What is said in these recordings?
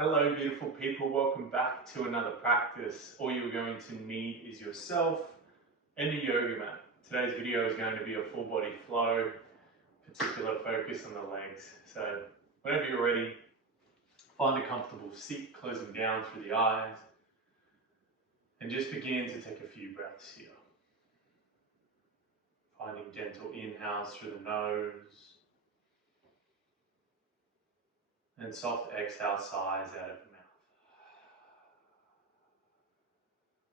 Hello beautiful people, welcome back to another practice. All you're going to need is yourself and a yoga mat. Today's video is going to be a full body flow, particular focus on the legs. So whenever you're ready, find a comfortable seat, closing down through the eyes, and just begin to take a few breaths here. Finding gentle inhales through the nose, and soft exhale sighs out of the mouth.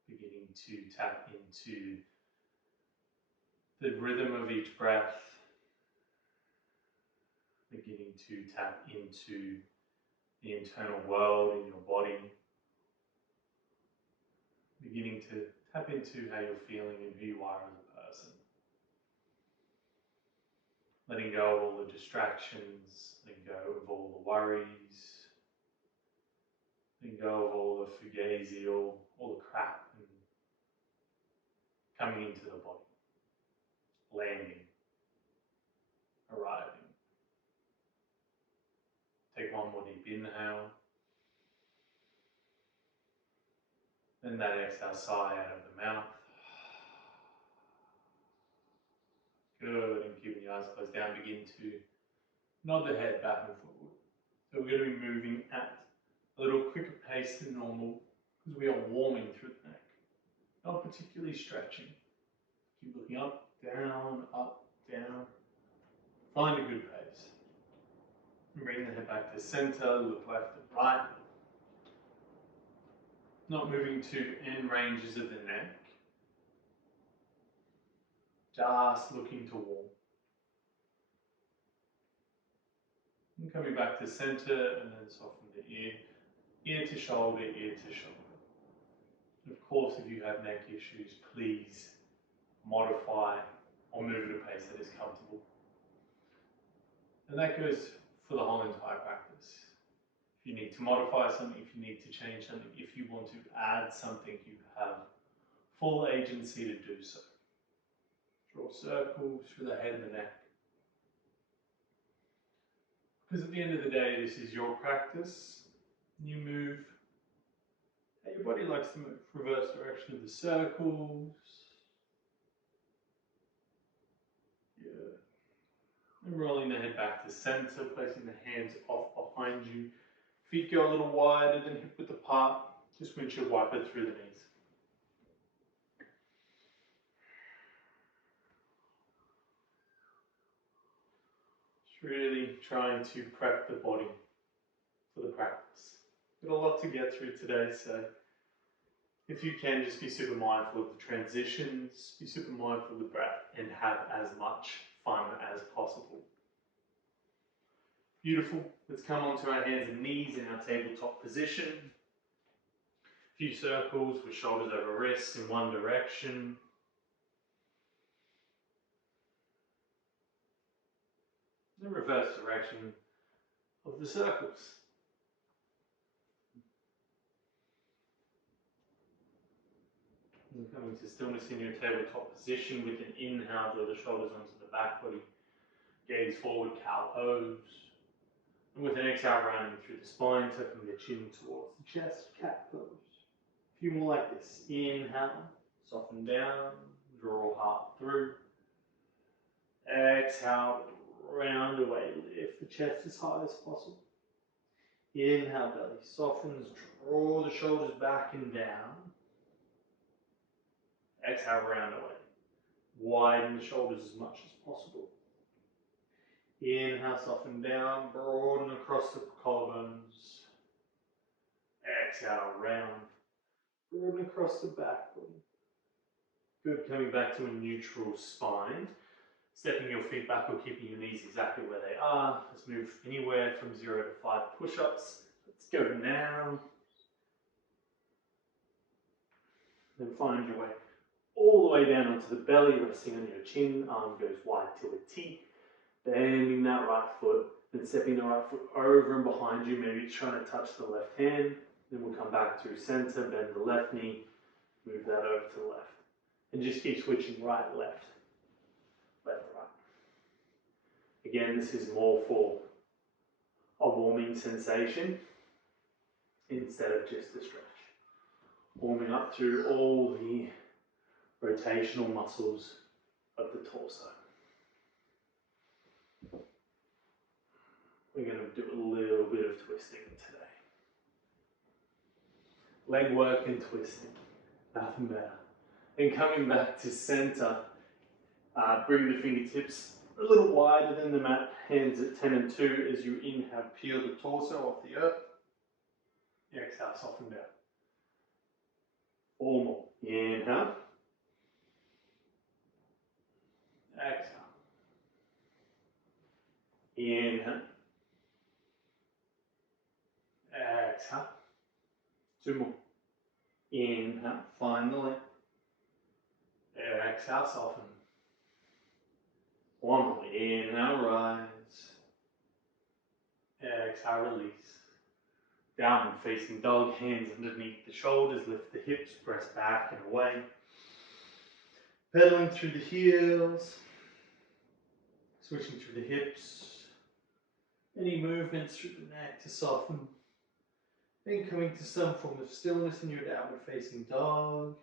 Beginning to tap into the rhythm of each breath. Beginning to tap into the internal world in your body. Beginning to tap into how you're feeling and who you are as a person. Letting go of all the distractions, letting go of all the worries, letting go of all the fugazi, all the crap, and coming into the body, landing, arriving. Take one more deep inhale, then that exhale sigh out of the mouth. Good, and keeping the eyes closed down, begin to nod the head back and forward. So we're going to be moving at a little quicker pace than normal because we are warming through the neck, not particularly stretching. Keep looking up, down, find a good pace. Bring the head back to center, look left and right. Not moving to end ranges of the neck. Just looking to warm. And coming back to center and then soften the ear to shoulder, ear to shoulder. Of course, if you have neck issues, please modify or move at a pace that is comfortable. And that goes for the whole entire practice. If you need to modify something, if you need to change something, if you want to add something, you have full agency to do so. Draw circles through the head and the neck. Because at the end of the day, this is your practice. You move how your body likes to move. Reverse direction of the circles. Yeah. And rolling the head back to center, placing the hands off behind you. Feet go a little wider than hip width apart. Just windshield wiper through the knees. Really trying to prep the body for the practice. Got a lot to get through today, so if you can, just be super mindful of the transitions, be super mindful of the breath, and have as much fun as possible. Beautiful. Let's come onto our hands and knees in our tabletop position. A few circles with shoulders over wrists in one direction. The reverse direction of the circles. And coming to stillness in your tabletop position with an inhale, draw the shoulders onto the back body, gaze forward, cow pose. And with an exhale, rounding through the spine, tucking the chin towards the chest, cat pose. A few more like this. Inhale, soften down, draw heart through. Exhale, round away, lift the chest as high as possible. Inhale, belly softens, draw the shoulders back and down. Exhale, round away. Widen the shoulders as much as possible. Inhale, soften down, broaden across the collarbones. Exhale, round. Broaden across the back body. Good, coming back to a neutral spine. Stepping your feet back or keeping your knees exactly where they are. Let's move anywhere from 0 to 5 push-ups. Let's go now. Then find your way all the way down onto the belly, resting on your chin. Arm goes wide to a T. Bending that right foot, then stepping the right foot over and behind you. Maybe it's trying to touch the left hand. Then we'll come back through center, bend the left knee, move that over to the left. And just keep switching right, left, left, right. Again, this is more for a warming sensation. instead of just a stretch. Warming up through all the rotational muscles of the torso. We're going to do a little bit of twisting today. Leg work and twisting, nothing better. Then coming back to center, bring the fingertips a little wider than the mat, hands at 10 and 2 as you inhale, peel the torso off the earth. Exhale, soften down. 4 more. Inhale. Exhale. Inhale. Exhale. 2 more. Inhale, find the length. Exhale, soften. 1 more. Inhale, rise. Exhale, release. Downward facing dog, hands underneath the shoulders, lift the hips, press back and away. Pedaling through the heels, switching through the hips. Any movements through the neck to soften. Then coming to some form of stillness in your downward facing dog.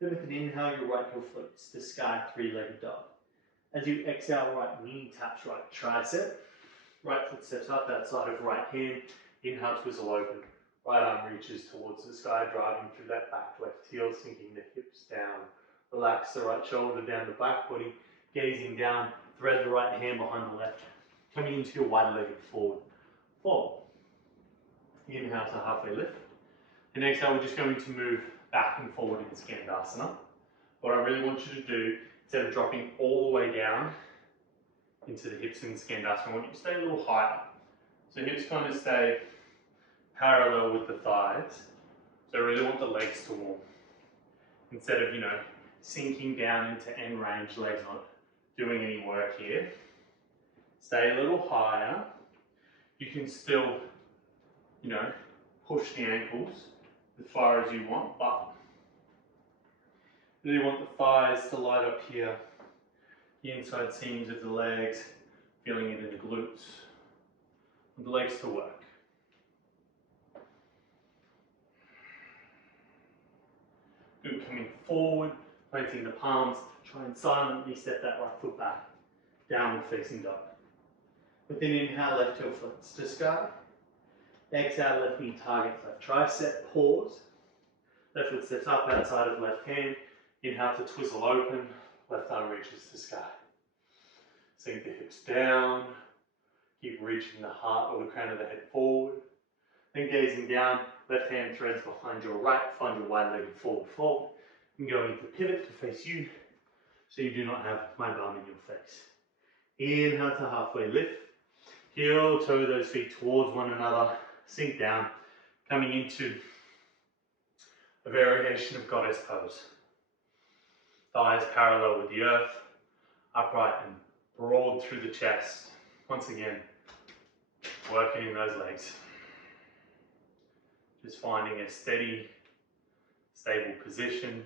Then with an inhale, your right heel floats to sky, 3-legged dog. As you exhale, right knee taps right tricep. Right foot steps up outside of right hand. Inhale, twizzle open. Right arm reaches towards the sky, driving through that back left heel, sinking the hips down. Relax the right shoulder down the back body, gazing down. Thread the right hand behind the left. Coming into your wide-legged forward fold. Inhale to halfway lift. And exhale, we're just going to move back and forward in Skandasana. What I really want you to do, instead of dropping all the way down into the hips in Skandasana, I want you to stay a little higher. So hips kind of stay parallel with the thighs. So I really want the legs to warm. Instead of, sinking down into end range, legs not doing any work here. Stay a little higher. You can still, push the ankles as far as you want, but really want the thighs to light up here. The inside seams of the legs, feeling it in the glutes. And the legs to work. Good, coming forward, planting the palms, try and silently step that right foot back, downward facing dog. With an inhale, left heel floats to sky. Exhale, left knee targets left tricep, pause. Left foot steps up outside of left hand. Inhale to twizzle open, left arm reaches to sky. Sink the hips down. Keep reaching the heart or the crown of the head forward. Then gazing down, left hand threads behind your right, find your wide-legged forward fold. And going into pivot to face you, so you do not have my bum in your face. Inhale to halfway lift. Heel toe those feet towards one another. Sink down, coming into a variation of goddess pose. Thighs parallel with the earth, upright and broad through the chest. Once again, working in those legs. Just finding a steady, stable position.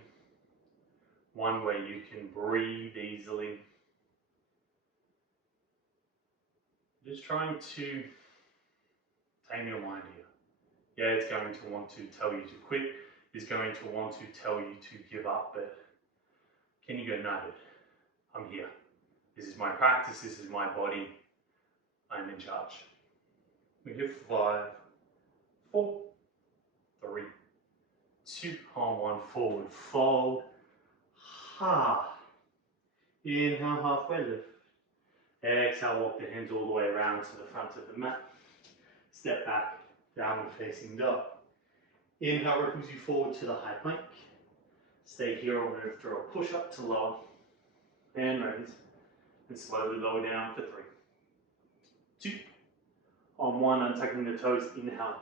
One where you can breathe easily. Just trying to tame your mind here. Yeah, it's going to want to tell you to quit. It's going to want to tell you to give up, but can you go, no, I'm here. This is my practice, this is my body. I'm in charge. We're here for 5, 4, 3, 2, on 1, forward fold. Inhale, halfway lift. Exhale, walk the hands all the way around to the front of the mat. Step back, downward facing dog. Inhale, ripples you forward to the high plank. Stay here or move through a push up to lower. And raise. And slowly lower down for 3, 2, on 1, untucking the toes, inhale.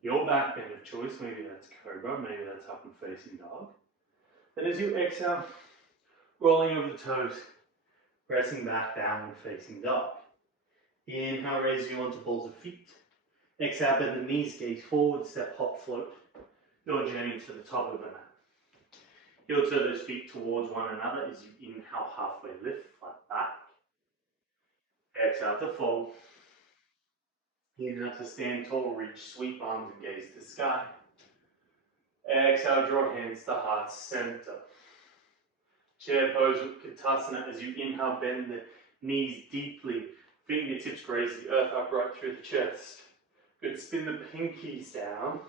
Your back bend of choice, maybe that's cobra, maybe that's up and facing dog. Then as you exhale, rolling over the toes, pressing back, downward facing dog. Inhale, raise you onto balls of feet. Exhale, bend the knees, gaze forward, step, hop, float. Your journey to the top of the mat. Heel toe those feet towards one another as you inhale, halfway lift, flat back. Exhale to fold. Inhale to stand tall, reach, sweep arms and gaze to sky. Exhale, draw hands to heart center. Chair pose with Utkatasana. As you inhale, bend the knees deeply. Fingertips graze the earth upright through the chest. Good, spin the pinkies down.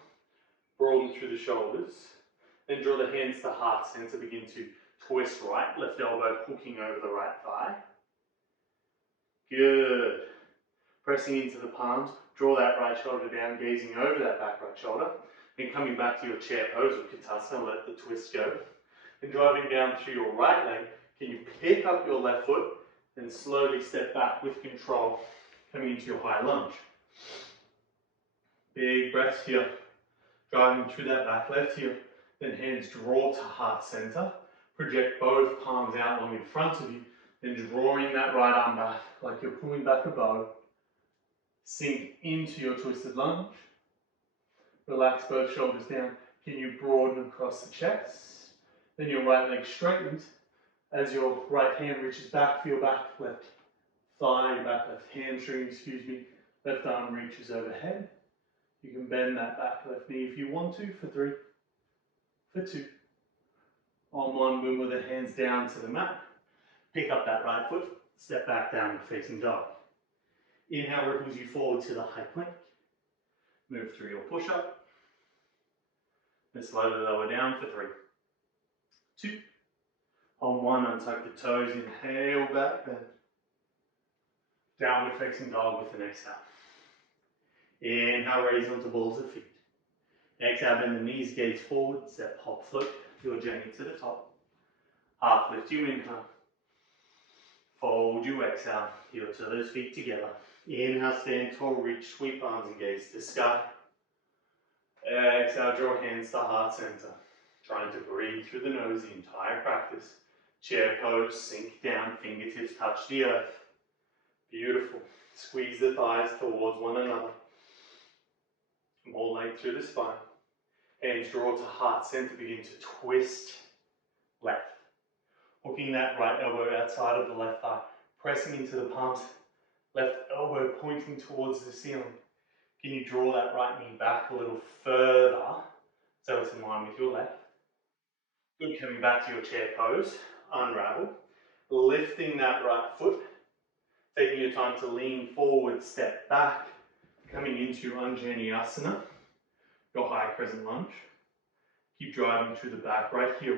Broaden through the shoulders. Then draw the hands to heart center. Begin to twist right. Left elbow hooking over the right thigh. Good. Pressing into the palms. Draw that right shoulder down, gazing over that back right shoulder. Then coming back to your chair pose or Utkatasana, let the twist go. Then driving down through your right leg, can you pick up your left foot and slowly step back with control, coming into your high lunge. Big breaths here. Driving through that back left heel. Then hands draw to heart center. Project both palms out long in front of you. Then drawing that right arm back like you're pulling back a bow. Sink into your twisted lunge. Relax both shoulders down. Can you broaden across the chest? Then your right leg straightens. As your right hand reaches back, feel back, left thigh, back left hamstring, left arm reaches overhead. You can bend that back left knee if you want to for 3, for 2. On one, boom with the hands down to the mat. Pick up that right foot, step back down facing dog. Inhale ripples you forward to the high plank. Move through your push-up. Then slowly lower down for 3, 2. On one, untuck the toes, inhale back, bend. Downward facing dog with an exhale. Inhale, raise onto balls of feet. Exhale, bend the knees, gaze forward, step, hop, float your journey to the top. Half lift you inhale. Fold you exhale, heel to those feet together. Inhale, stand tall, reach, sweep arms and gaze to sky. Exhale, draw hands to heart center. Trying to breathe through the nose the entire practice. Chair pose, sink down, fingertips touch the earth. Beautiful. Squeeze the thighs towards one another. More length through the spine. Hands draw to heart center, begin to twist left. Hooking that right elbow outside of the left thigh. Pressing into the palms. Left elbow pointing towards the ceiling. Can you draw that right knee back a little further so it's in line with your left? Good, coming back to your chair pose. Unravel. Lifting that right foot. Taking your time to lean forward, step back. Coming into Anjaneyasana, your high crescent lunge. Keep driving through the back right heel.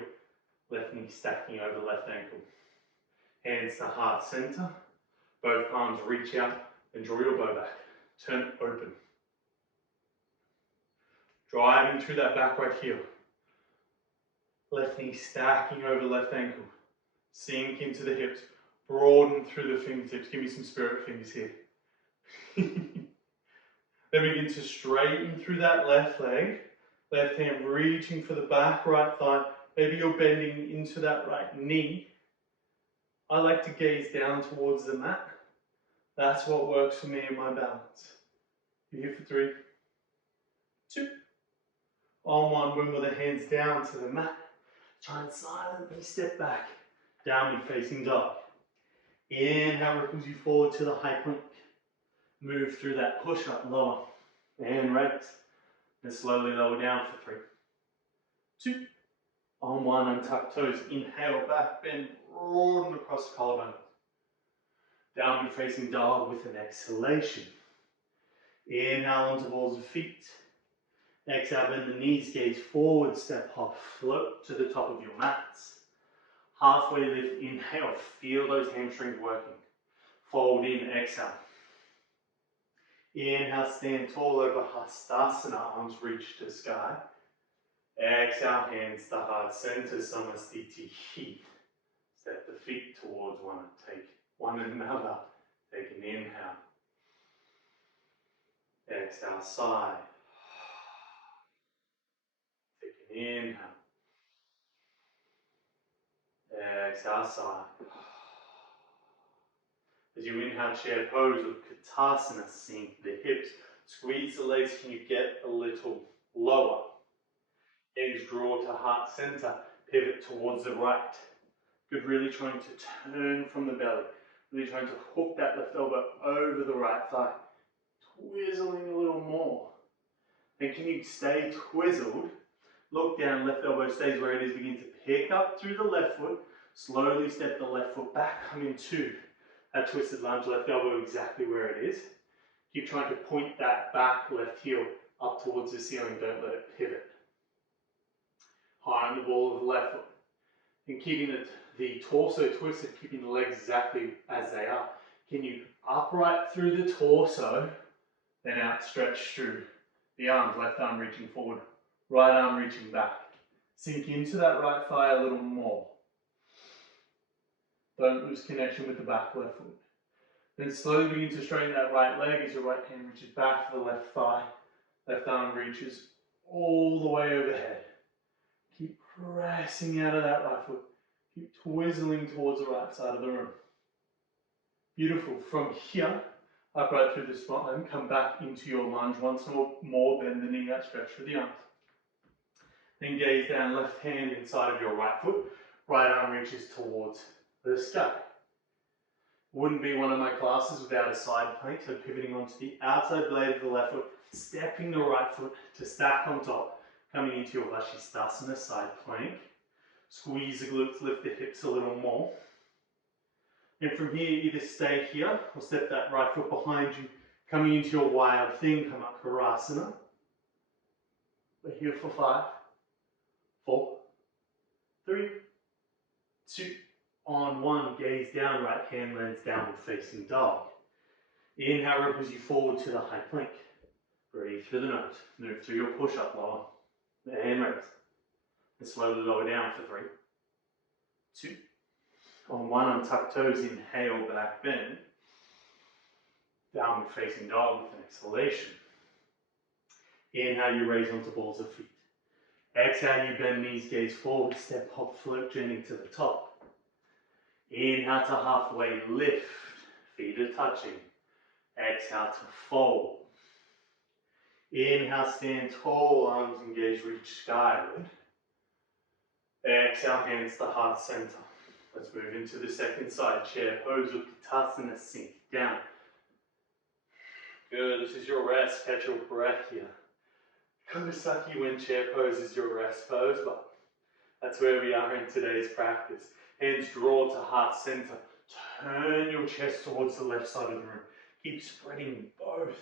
Left knee stacking over left ankle. Hands to heart center. Both palms reach out and draw your bow back. Turn open. Driving through that back right heel. Left knee stacking over left ankle. Sink into the hips. Broaden through the fingertips. Give me some spirit fingers here. Then begin to straighten through that left leg. Left hand reaching for the back right thigh. Maybe you're bending into that right knee. I like to gaze down towards the mat. That's what works for me in my balance. You're here for 3, 2. On one, boom with the hands down to the mat. Try and silently step back. Downward facing dog. Inhale ripples you forward to the high plank. Move through that push up lower. And raise. Then slowly lower down for 3, 2. On one, untuck toes. Inhale back, bend, broaden across the collarbone. Downward facing dog with an exhalation. Inhale onto balls of feet. Exhale, bend the knees, gaze forward, step, hop, float to the top of your mats. Halfway lift, inhale, feel those hamstrings working. Fold in, exhale. Inhale, stand tall over Hastasana, arms reach to sky. Exhale, hands to heart center, Samastiti heat. Step the feet towards one, take one another. Take an inhale. Exhale, sigh. Take an inhale. Exhale, sigh. As you inhale, chair pose with Katasana, sink the hips. Squeeze the legs, can you get a little lower? Hands draw to heart center, pivot towards the right. Good, really trying to turn from the belly. Really trying to hook that left elbow over the right thigh. twizzling a little more. Then can you stay twizzled? Look down, left elbow stays where it is. Begin to pick up through the left foot. Slowly step the left foot back, come into that twisted lunge, left elbow exactly where it is. Keep trying to point that back left heel up towards the ceiling, don't let it pivot. High on the ball of the left foot. And keeping the torso twisted, keeping the legs exactly as they are. Can you upright through the torso, then outstretch through the arms, left arm reaching forward, right arm reaching back. Sink into that right thigh a little more. Don't lose connection with the back left foot. Then slowly begin to straighten that right leg as your right hand reaches back for the left thigh. Left arm reaches all the way overhead. Keep pressing out of that right foot. Keep twizzling towards the right side of the room. Beautiful. From here, upright through the spine, come back into your lunge once more, bend the knee out, stretch for the arms. Then gaze down, left hand inside of your right foot, right arm reaches towards the sky. Wouldn't be one of my classes without a side plank, so pivoting onto the outside blade of the left foot, stepping the right foot to stack on top, coming into your Vashisthasana side plank. Squeeze the glutes, lift the hips a little more. And from here, either stay here or step that right foot behind you, coming into your wild thing, come up Karasana. We're here for 5, 4, 3, 2, on 1, gaze down, right hand lands downward facing dog. Inhale, ripples you forward to the high plank. Breathe through the nose, move through your push-up, lower, and raise. And slowly lower down for 3, 2, on 1, untuck toes, inhale, back bend. Downward facing dog with an exhalation. Inhale, you raise onto balls of feet. Exhale, you bend knees, gaze forward, step, hop, float, journey to the top. Inhale to halfway lift, feet are touching. Exhale to fold. Inhale, stand tall, arms engaged, reach skyward. Exhale, hands to heart center. Let's move into the second side, chair pose, Utkatasana, sink down. Good, this is your rest, catch your breath here. Kind of sucky when chair pose is your rest pose, but that's where we are in today's practice. Hands draw to heart center. Turn your chest towards the left side of the room. Keep spreading both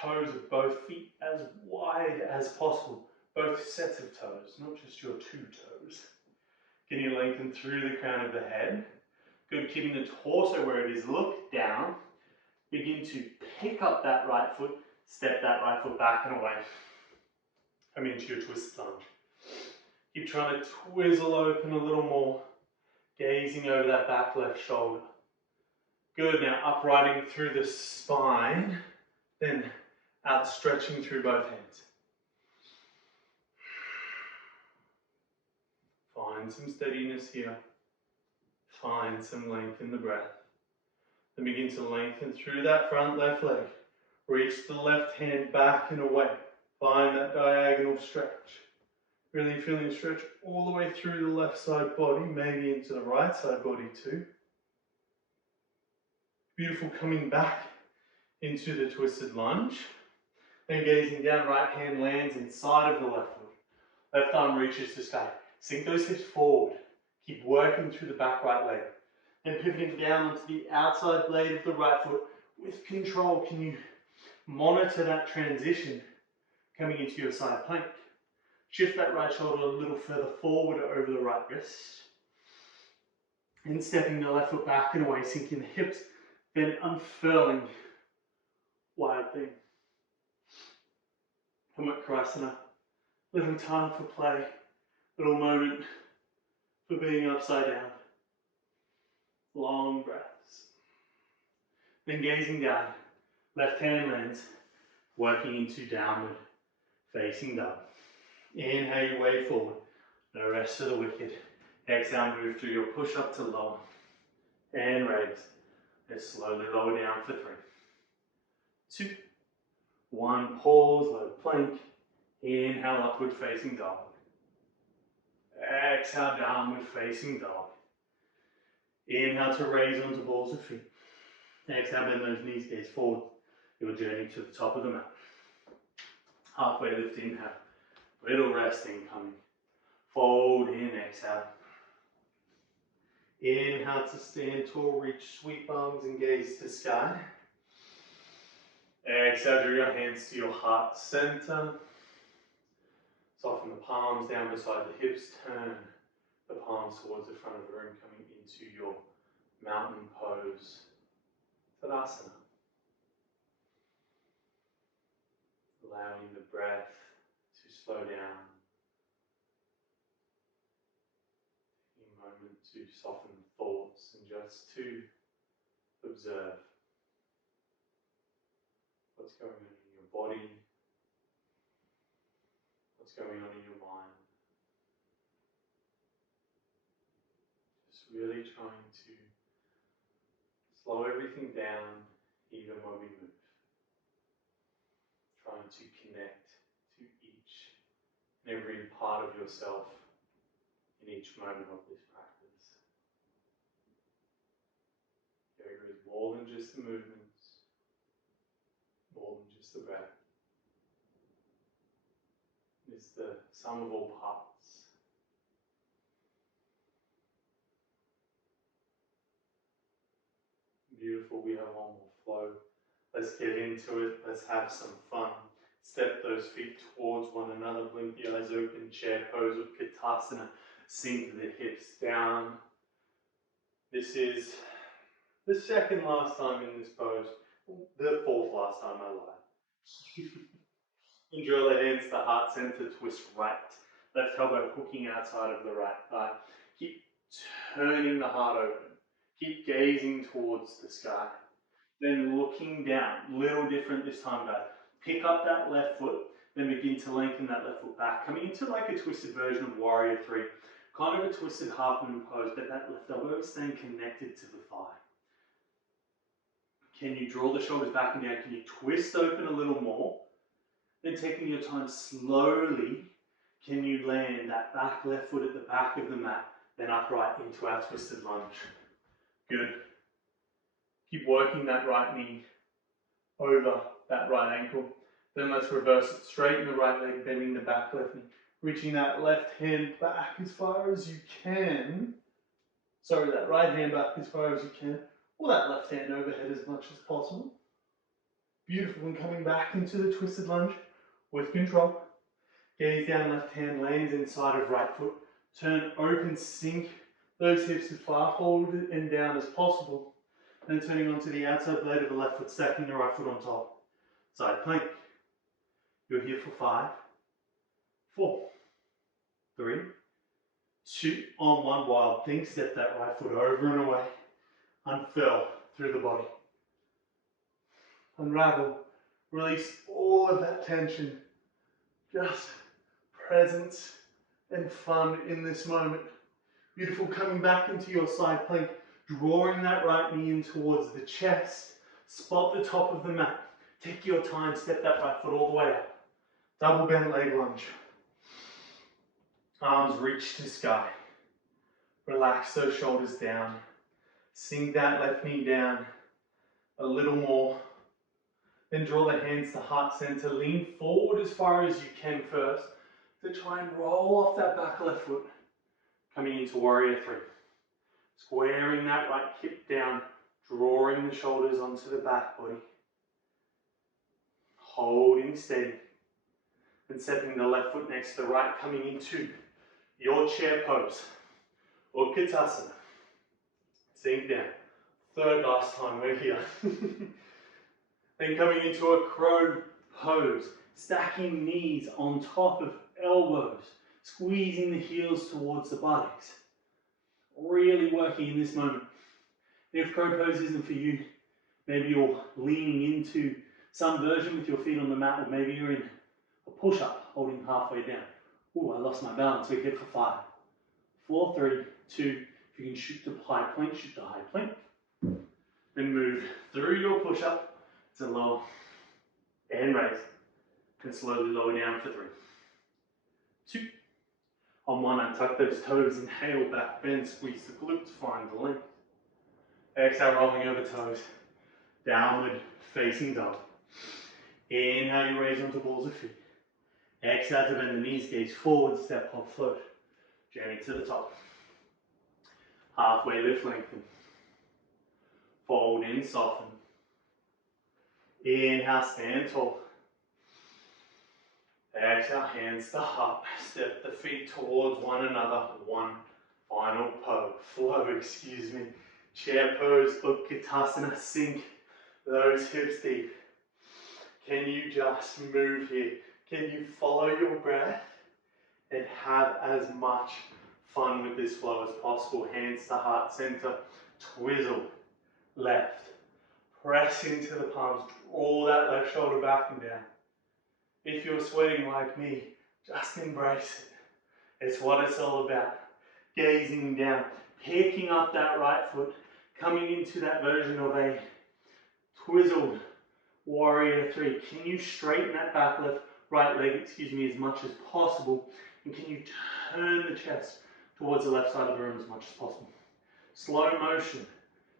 toes of both feet as wide as possible. Both sets of toes, not just your 2 toes. Can you lengthen through the crown of the head? Good, keeping the torso where it is. Look down. Begin to pick up that right foot. Step that right foot back and away. Come into your twist lunge. Keep trying to twizzle open a little more. Gazing over that back left shoulder. Good, now uprighting through the spine, then outstretching through both hands. Find some steadiness here. Find some length in the breath. Then begin to lengthen through that front left leg. Reach the left hand back and away. Find that diagonal stretch. Really feeling stretch all the way through the left side body, maybe into the right side body too. Beautiful, coming back into the twisted lunge. Then gazing down, right hand lands inside of the left foot. Left arm reaches to sky. Sink those hips forward. Keep working through the back right leg. Then pivoting down onto the outside blade of the right foot with control. Can you monitor that transition coming into your side plank? Shift that right shoulder a little further forward over the right wrist. And stepping the left foot back and away, sinking the hips, then unfurling. Wild thing. Karasana. Little time for play. Little moment for being upside down. Long breaths. Then gazing down. Left hand lands. Working into downward facing dog. Inhale your way forward. No rest for the wicked. Exhale, move through your push up to lower. And raise. And slowly lower down for 3, 2, 1. Pause, low plank. Inhale, upward facing dog. Exhale, downward facing dog. Inhale to raise onto balls of feet. Exhale, bend those knees, gaze forward. your journey to the top of the mat. Halfway lift, inhale. Little rest incoming. Fold in, exhale. Inhale to stand tall, reach, sweep arms and gaze to sky. Exhale, draw your hands to your heart center. Soften the palms down beside the hips. Turn the palms towards the front of the room, coming into your mountain pose. Tadasana. Allowing the breath to slow down. Taking a moment to soften thoughts and just to observe what's going on in your body, what's going on in your mind. Just really trying to slow everything down even when we move. Trying to connect to each and every part of yourself in each moment of this practice. Yoga is more than just the movements, more than just the breath. It's the sum of all parts. Beautiful, we have one more flow. Let's get into it, let's have some fun. Step those feet towards one another, blink the eyes open, chair pose with Katasana. Sink the hips down. This is the second last time in this pose, the fourth last time I lied. And draw the hands to heart center, twist right. Left elbow hooking outside of the right thigh. Keep turning the heart open. Keep gazing towards the sky. Then looking down, little different this time, guys. Pick up that left foot, then begin to lengthen that left foot back. Coming into like a twisted version of Warrior 3. Kind of a twisted half moon pose, but that left elbow is staying connected to the thigh. Can you draw the shoulders back and down? Can you twist open a little more? Then taking your time slowly, can you land that back left foot at the back of the mat, then upright into our twisted lunge. Good. Keep working that right knee over that right ankle. Then let's reverse it. Straighten the right leg, bending the back left knee. Reaching that left hand back as far as you can. Sorry, that right hand back as far as you can. Or that left hand overhead as much as possible. Beautiful. And coming back into the twisted lunge with control. Gaze down, left hand lands inside of right foot. Turn open, sink those hips as far forward and down as possible. Then turning onto the outside blade of the left foot, stacking the right foot on top. Side plank. You're here for 5, 4, 3, 2, on one wild thing. Step that right foot over and away. Unfurl through the body. Unravel. Release all of that tension. Just presence and fun in this moment. Beautiful. Coming back into your side plank. Drawing that right knee in towards the chest. Spot the top of the mat. Take your time. Step that right foot all the way up. Double bent leg lunge. Arms reach to sky. Relax those shoulders down. Sink that left knee down a little more. Then draw the hands to heart center. Lean forward as far as you can first to try and roll off that back left foot. Coming into Warrior 3. Squaring that right hip down. Drawing the shoulders onto the back body. Holding steady. And stepping the left foot next to the right, coming into your chair pose or Utkatasana. Sink down. Third last time we're here. Then coming into a crow pose, stacking knees on top of elbows, squeezing the heels towards the buttocks. Really working in this moment. If crow pose isn't for you, maybe you're leaning into some version with your feet on the mat, or maybe you're in a push-up, holding halfway down. Ooh, I lost my balance. We're here for 5, 4, 3, 2. If you can shoot to high plank, shoot to high plank. Then move through your push-up to lower and raise. And slowly lower down for 3, 2. On one, untuck those toes. Inhale, back bend, squeeze the glutes, find the length. Exhale, rolling over toes. Downward facing dog. Inhale, you raise onto balls of feet. Exhale to bend the knees, gaze forward, step, hop, float. Journey to the top. Halfway lift, lengthen. Fold in, soften. Inhale, stand tall. Exhale, hands to heart. Step the feet towards one another. One final flow, excuse me. Chair pose, Utkatasana, sink those hips deep. Can you just move here? Can you follow your breath and have as much fun with this flow as possible? Hands to heart center, twizzle, left. Press into the palms, draw that left shoulder back and down. If you're sweating like me, just embrace it. It's what it's all about. Gazing down, picking up that right foot, coming into that version of a twizzled warrior three. Can you straighten that right leg, as much as possible? And can you turn the chest towards the left side of the room as much as possible? Slow motion.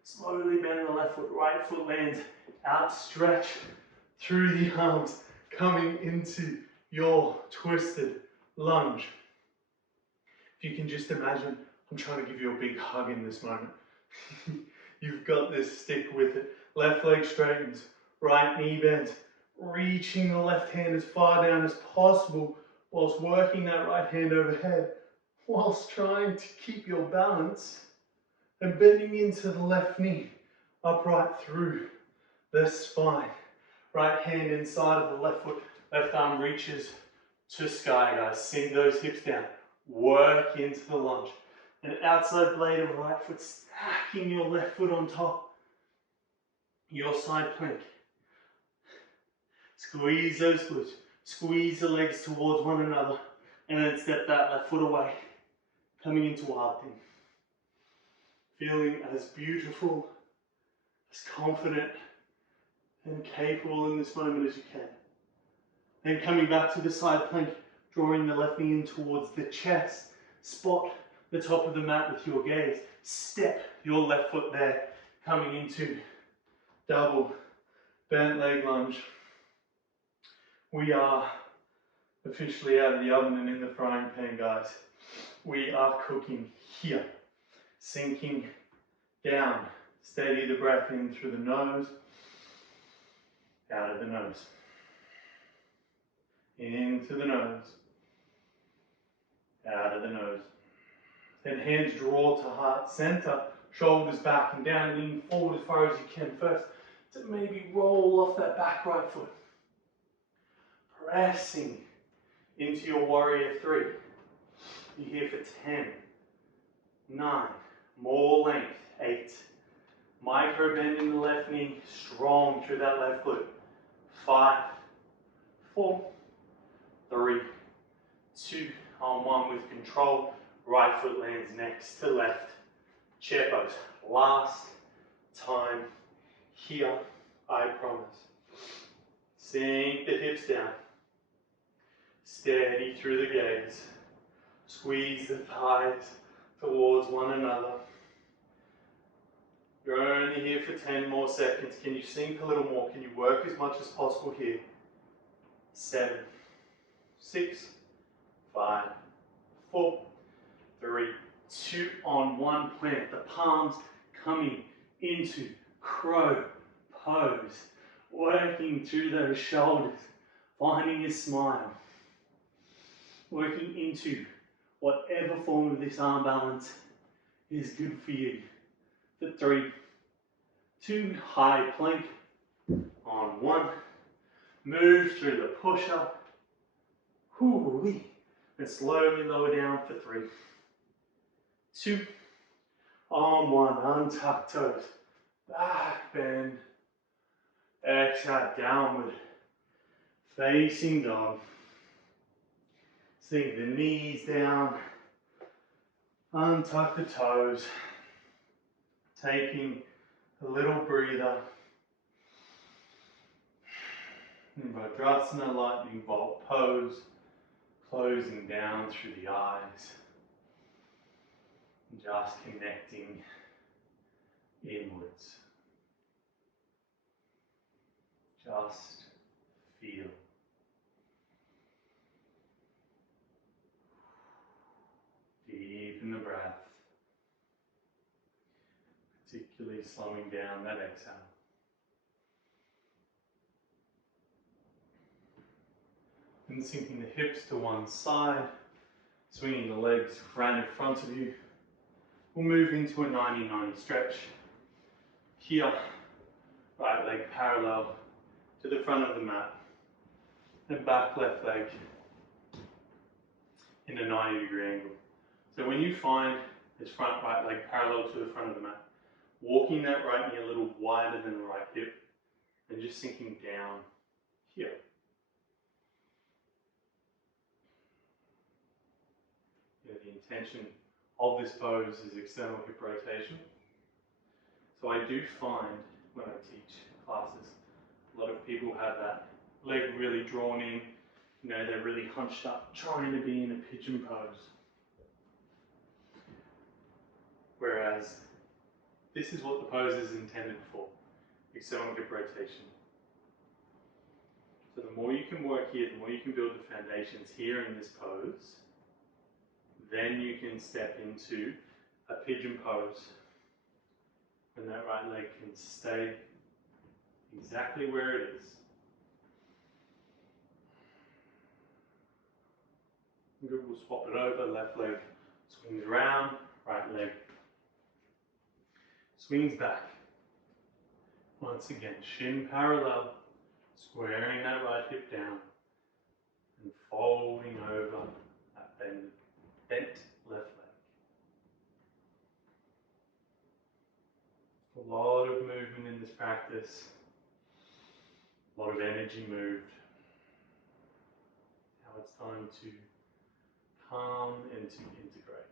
Slowly bend the left foot, right foot lands, outstretch through the arms, coming into your twisted lunge. If you can just imagine, I'm trying to give you a big hug in this moment. You've got this, stick with it. Left leg straightens, right knee bends, reaching the left hand as far down as possible whilst working that right hand overhead, whilst trying to keep your balance and bending into the left knee, upright through the spine. Right hand inside of the left foot, left arm reaches to sky, guys. Sink those hips down, work into the lunge. An outside blade of right foot, stacking your left foot on top. Your side plank. Squeeze those glutes, squeeze the legs towards one another, and then step that left foot away, coming into wild thing. Feeling as beautiful, as confident, and capable in this moment as you can. Then coming back to the side plank, drawing the left knee in towards the chest, spot the top of the mat with your gaze, step your left foot there, coming into double bent leg lunge. We are officially out of the oven and in the frying pan, guys. We are cooking here. Sinking down. Steady the breath in through the nose, out of the nose. Into the nose, out of the nose. Then hands draw to heart center, shoulders back and down, lean forward as far as you can first to maybe roll off that back right foot. Pressing into your warrior three. You're here for 10, 9, more length, 8. Micro bend in the left knee, strong through that left glute. 5, 4, 3, 2, on 1 with control. Right foot lands next to left. Chair pose. Last time here, I promise. Sink the hips down. Steady through the gaze. Squeeze the thighs towards one another. You're only here for 10 more seconds. Can you sink a little more? Can you work as much as possible here? 7, 6, 5, 4, 3, 2, on 1. Plant the palms coming into crow pose. Working through those shoulders. Finding a smile. Working into whatever form of this arm balance is good for you. For 3, 2, high plank on 1. Move through the push-up. And slowly lower down for 3, 2, on 1. Untuck toes. Back bend. Exhale, downward. Facing dog. Sink the knees down. Untuck the toes. Taking a little breather. Vajrasana, lightning bolt pose. Closing down through the eyes. Just connecting inwards. Just feel. Deepen the breath, particularly slowing down that exhale. And sinking the hips to one side, swinging the legs right in front of you. We'll move into a 90-90 stretch. Here, right leg parallel to the front of the mat. And back left leg in a 90-degree angle. So when you find this front right leg parallel to the front of the mat, walking that right knee a little wider than the right hip, and just sinking down here. The intention of this pose is external hip rotation. So I do find when I teach classes, a lot of people have that leg really drawn in, they're really hunched up, trying to be in a pigeon pose. Whereas this is what the pose is intended for, external hip rotation. So the more you can work here, the more you can build the foundations here in this pose, then you can step into a pigeon pose. And that right leg can stay exactly where it is. Good, we'll swap it over, left leg swings around, right leg swings back. Once again, shin parallel, squaring that right hip down and folding over that bent left leg. A lot of movement in this practice, a lot of energy moved. Now it's time to calm and to integrate.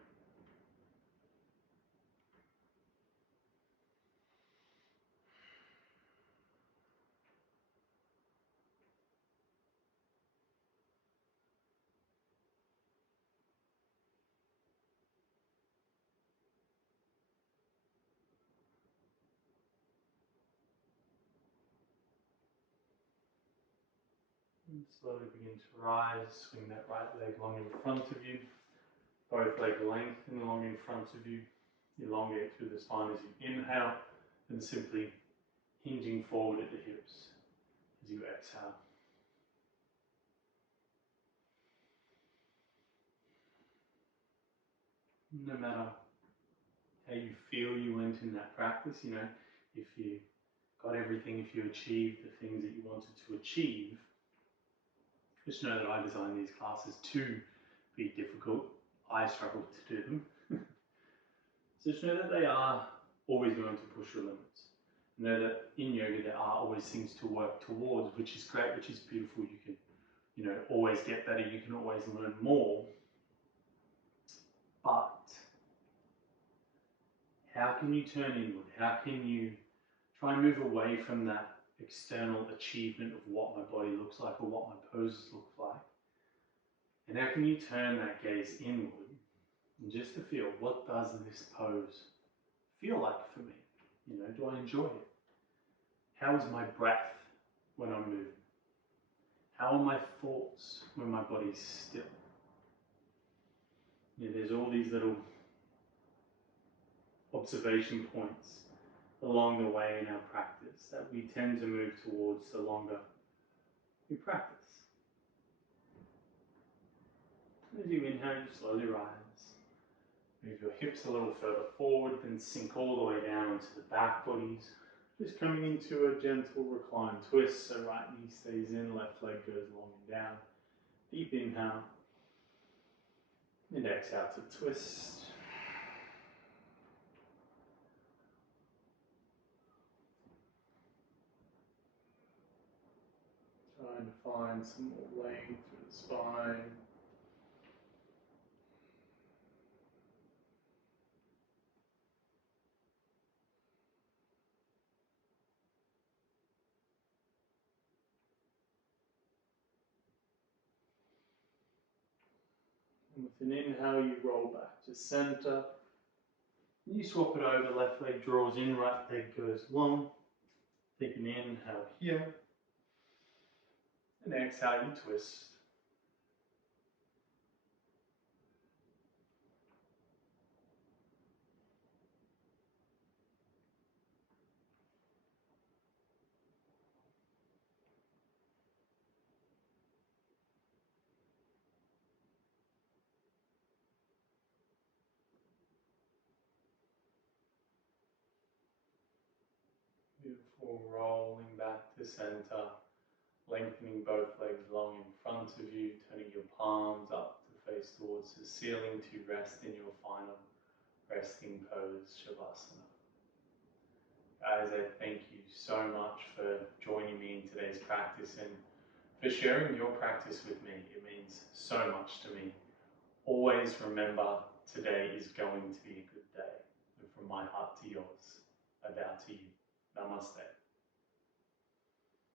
And slowly begin to rise, swing that right leg long in front of you. Both legs lengthen long in front of you. Elongate through the spine as you inhale, and simply hinging forward at the hips as you exhale. No matter how you feel you went in that practice, if you got everything, if you achieved the things that you wanted to achieve, just know that I designed these classes to be difficult. I struggle to do them. So just know that they are always going to push your limits. Know that in yoga there are always things to work towards, which is great, which is beautiful. You can, always get better. You can always learn more. But how can you turn inward? How can you try and move away from that external achievement of what my body looks like or what my poses look like? And how can you turn that gaze inward and just to feel, what does this pose feel like for me? Do I enjoy it? How is my breath when I'm moving? How are my thoughts when my body's still? There's all these little observation points along the way in our practice that we tend to move towards the longer we practice. As you inhale, you slowly rise. Move your hips a little further forward, then sink all the way down to the back bodies. Just coming into a gentle recline twist, so right knee stays in, left leg goes long and down. Deep inhale, and exhale to twist. Trying to find some more length through the spine. And with an inhale, you roll back to center. And you swap it over, left leg draws in, right leg goes long. Take an inhale here. And exhale, you twist. Beautiful, rolling back to center, lengthening both legs long in front of you, turning your palms up to face towards the ceiling to rest in your final resting pose, Shavasana. Guys, I thank you so much for joining me in today's practice and for sharing your practice with me. It means so much to me. Always remember, today is going to be a good day. And from my heart to yours, I bow to you. Namaste.